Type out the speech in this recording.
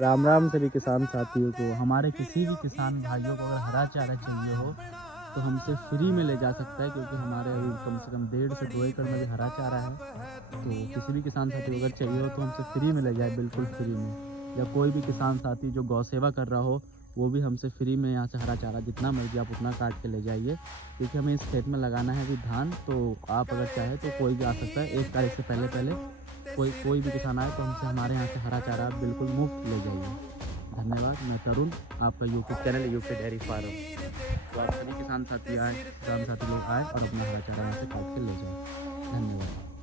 राम राम सभी किसान साथियों को। हमारे किसी भी किसान भाइयों को अगर हरा चारा चाहिए हो तो हमसे फ्री में ले जा सकता है, क्योंकि हमारे अभी कम से कम 1.5 से 2 एकड़ में भी हरा चारा है। तो किसी भी किसान साथी को अगर चाहिए हो तो हमसे फ्री में ले जाए, बिल्कुल फ्री में। या कोई भी किसान साथी जो गौ सेवा कर रहा हो वो भी हमसे फ्री में यहाँ से हरा चारा जितना मर्जी आप उतना काट के ले जाइए, क्योंकि हमें इस खेत में लगाना है अभी धान। तो आप अगर चाहें तो कोई भी आ सकता है 1 तारीख से पहले पहले। कोई भी किसान आए तो हमसे हमारे यहाँ से हरा चारा आप बिल्कुल मुफ्त ले जाइए। धन्यवाद। मैं तरुण, आपका YouTube channel UP dairy farm. तो आप सभी किसान साथी आए, किसान साथी लोग आए और अपना हरा चारा यहाँ से काट के ले जाएँ। धन्यवाद।